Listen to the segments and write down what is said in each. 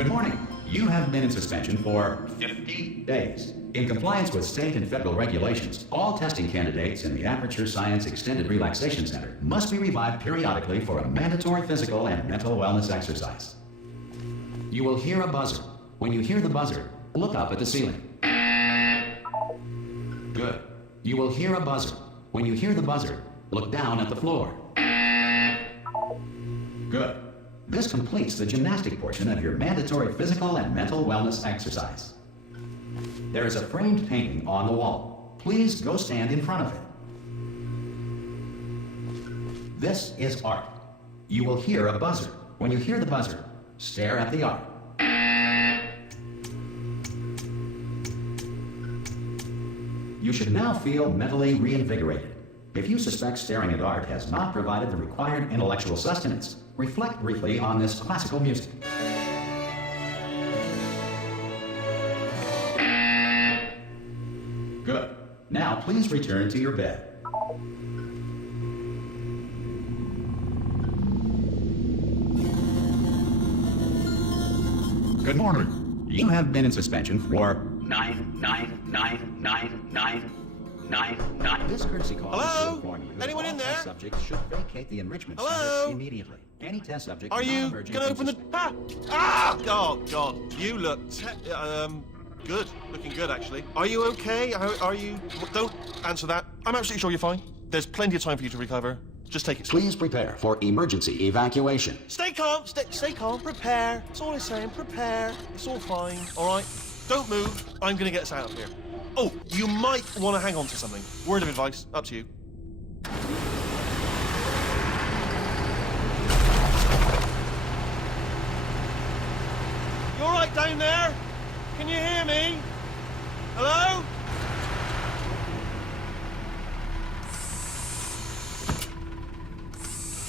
Good morning. You have been in suspension for 50 days. In compliance with state and federal regulations, all testing candidates in the Aperture Science Extended Relaxation Center must be revived periodically for a mandatory physical and mental wellness exercise. You will hear a buzzer. When you hear the buzzer, look up at the ceiling. Good. You will hear a buzzer. When you hear the buzzer, look down at the floor. Good. This completes the gymnastic portion of your mandatory physical and mental wellness exercise. There is a framed painting on the wall. Please go stand in front of it. This is art. You will hear a buzzer. When you hear the buzzer, stare at the art. You should now feel mentally reinvigorated. If you suspect staring at art has not provided the required intellectual sustenance, reflect briefly on this classical music. Good. Now please return to your bed. Good morning. You have been in suspension for 9999999. This courtesy call Hello? will inform you that Anyone all in test there? subjects should vacate the enrichment Hello? center immediately. Any test subject Are you non-emergent gonna open the... from Ah! Ah! Oh, God. You look... good. Looking good, actually. Are you okay? Are you... Don't answer that. I'm absolutely sure you're fine. There's plenty of time for you to recover. Just take it slow. Please prepare for emergency evacuation. Stay calm. Stay calm. Prepare. That's all I'm saying. Prepare. It's all fine. All right? Don't move. I'm gonna get us out of here. Oh, you might want to hang on to something. Word of advice. Up to you. You all right down there? Can you hear me? Hello?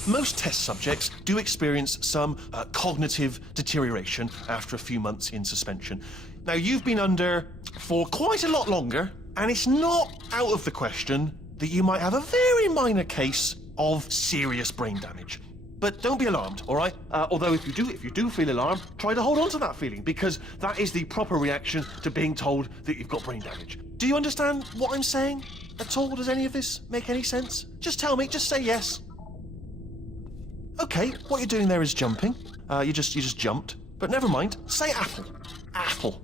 Most test subjects do experience some cognitive deterioration after a few months in suspension. Now, you've been under for quite a lot longer, and it's not out of the question that you might have a very minor case of serious brain damage. But don't be alarmed, all right? Although if you do feel alarmed, try to hold on to that feeling, because that is the proper reaction to being told that you've got brain damage. Do you understand what I'm saying at all? Does any of this make any sense? Just tell me, just say yes. Okay, what you're doing there is jumping. You just jumped. But never mind, say apple. Apple.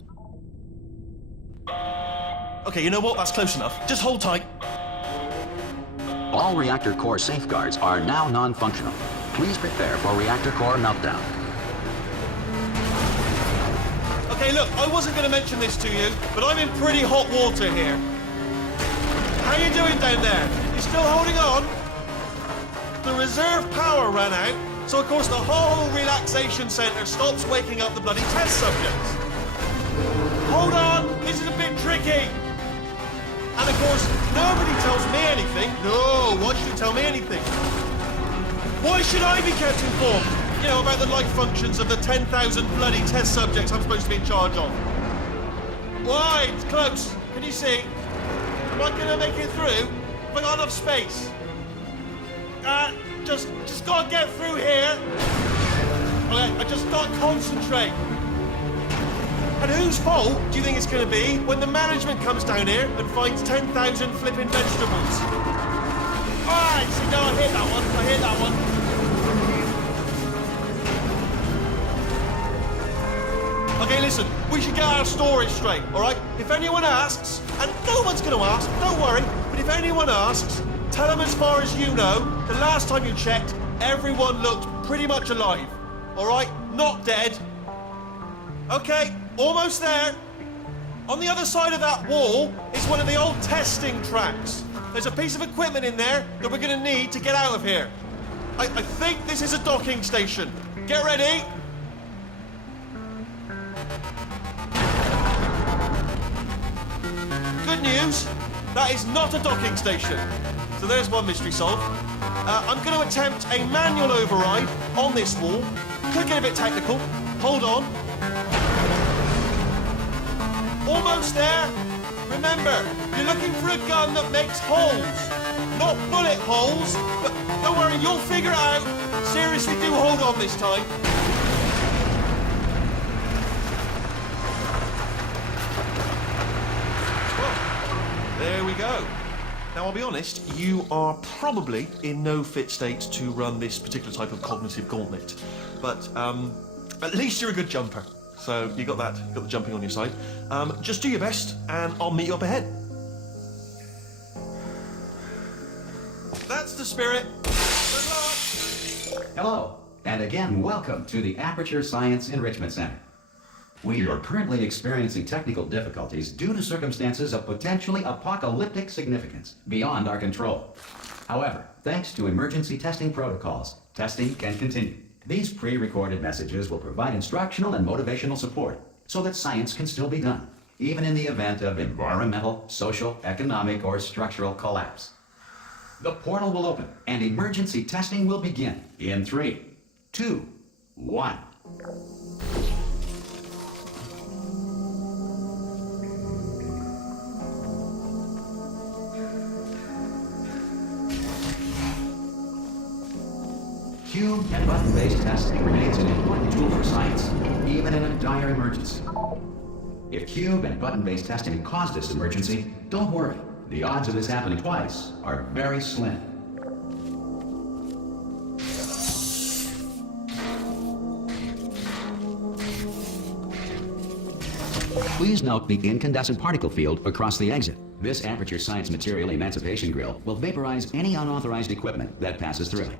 Okay, you know what? That's close enough. Just hold tight. All reactor core safeguards are now non-functional. Please prepare for reactor core meltdown. Okay, look, I wasn't going to mention this to you, but I'm in pretty hot water here. How you doing down there? You still holding on? The reserve power ran out, so of course the whole relaxation centre stops waking up the bloody test subjects. Hold on, this is a bit tricky. And of course, nobody tells me anything. No, why should you tell me anything? Why should I be kept informed? You know, about the life functions of the 10,000 bloody test subjects I'm supposed to be in charge of. Why? It's close. Can you see? Am I gonna make it through? Have I got enough space? Just gotta get through here. Okay, I just gotta concentrate. And whose fault do you think it's gonna be when the management comes down here and finds 10,000 flipping vegetables? Alright, see, no, I hit that one. Okay, listen, we should get our story straight, alright? If anyone asks, and no one's gonna ask, don't worry, but if anyone asks, tell them as far as you know, the last time you checked, everyone looked pretty much alive. Alright? Not dead. Okay, almost there. On the other side of that wall is one of the old testing tracks. There's a piece of equipment in there that we're gonna need to get out of here. I think this is a docking station. Get ready. Good news, that is not a docking station. So there's one mystery solved. I'm going to attempt a manual override on this wall. Could get a bit technical. Hold on. Almost there. Remember, you're looking for a gun that makes holes. Not bullet holes, but don't worry, you'll figure it out. Seriously, do hold on this time. we go. Now, I'll be honest, you are probably in no fit state to run this particular type of cognitive gauntlet. But at least you're a good jumper. So you got that, you got the jumping on your side. Just do your best, and I'll meet you up ahead. That's the spirit. Good luck. Hello, and again, welcome to the Aperture Science Enrichment Center. We are currently experiencing technical difficulties due to circumstances of potentially apocalyptic significance beyond our control. However, thanks to emergency testing protocols, testing can continue. These pre-recorded messages will provide instructional and motivational support so that science can still be done, even in the event of environmental, social, economic, or structural collapse. The portal will open and emergency testing will begin in 3, 2, 1. Cube and button-based testing remains an important tool for science, even in a dire emergency. If cube and button-based testing caused this emergency, don't worry. The odds of this happening twice are very slim. Please note the incandescent particle field across the exit. This Aperture Science Material Emancipation Grill will vaporize any unauthorized equipment that passes through it.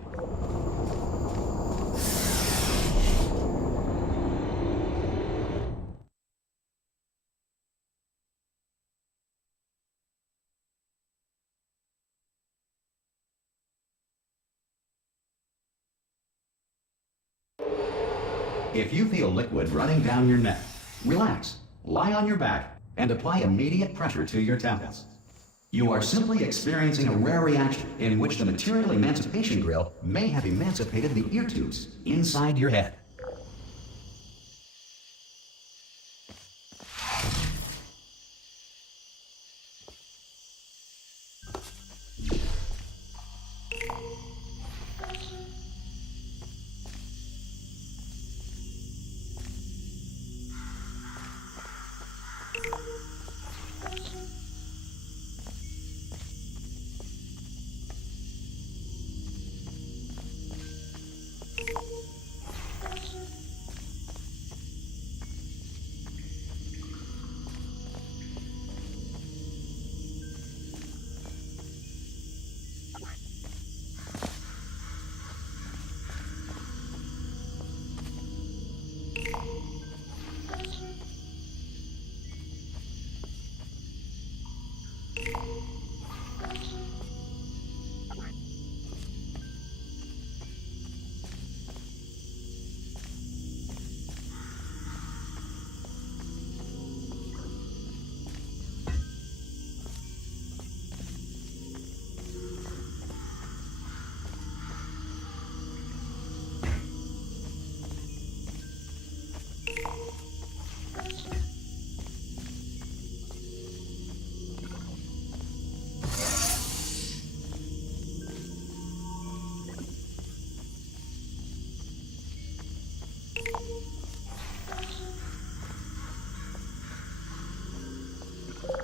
If you feel liquid running down your neck, relax, lie on your back, and apply immediate pressure to your temples. You are simply experiencing a rare reaction in which the Material Emancipation Grill may have emancipated the ear tubes inside your head.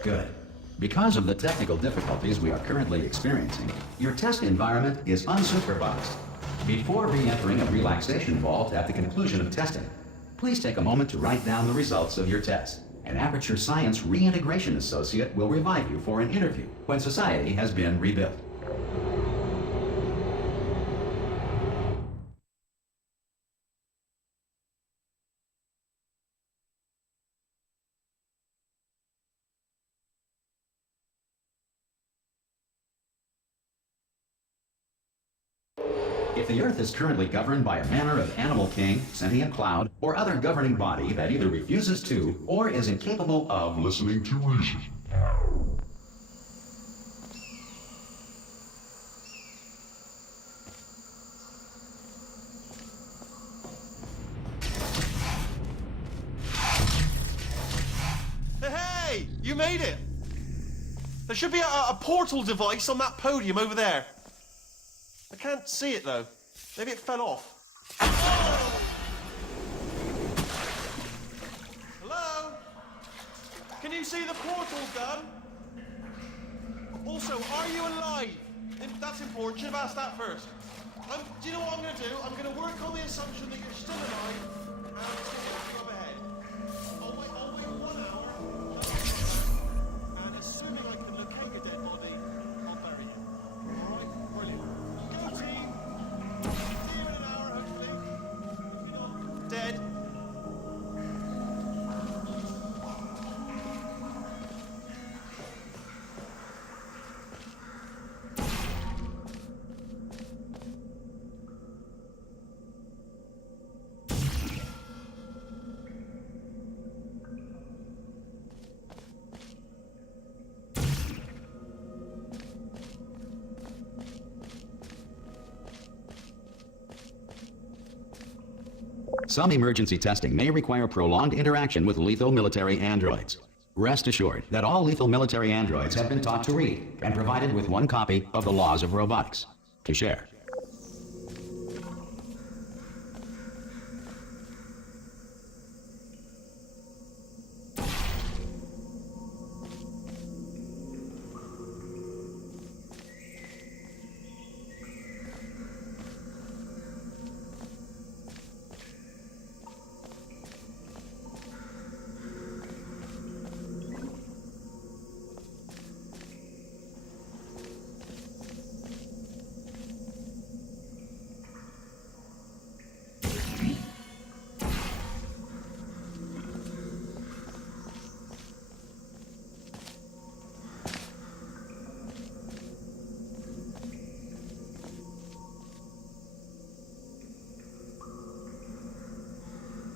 Good. Because of the technical difficulties we are currently experiencing, your test environment is unsupervised. Before re-entering a relaxation vault at the conclusion of testing, please take a moment to write down the results of your test. An Aperture Science Reintegration Associate will revive you for an interview when society has been rebuilt. If the Earth is currently governed by a manner of animal king, sentient cloud, or other governing body that either refuses to or is incapable of listening to reason. Hey, you made it! There should be a portal device on that podium over there. I can't see it though. Maybe it fell off. Oh! Hello? Can you see the portal gun? Also, are you alive? That's important. Should have asked that first. Do you know what I'm going to do? I'm going to work on the assumption that you're still alive and see everything up ahead. I'll wait 1 hour. And assuming I can locate your dead body, I'll bury you. Alright? Brilliant. Go team! See you in an hour, hopefully. Dead. Some emergency testing may require prolonged interaction with lethal military androids. Rest assured that all lethal military androids have been taught to read and provided with one copy of the laws of robotics to share.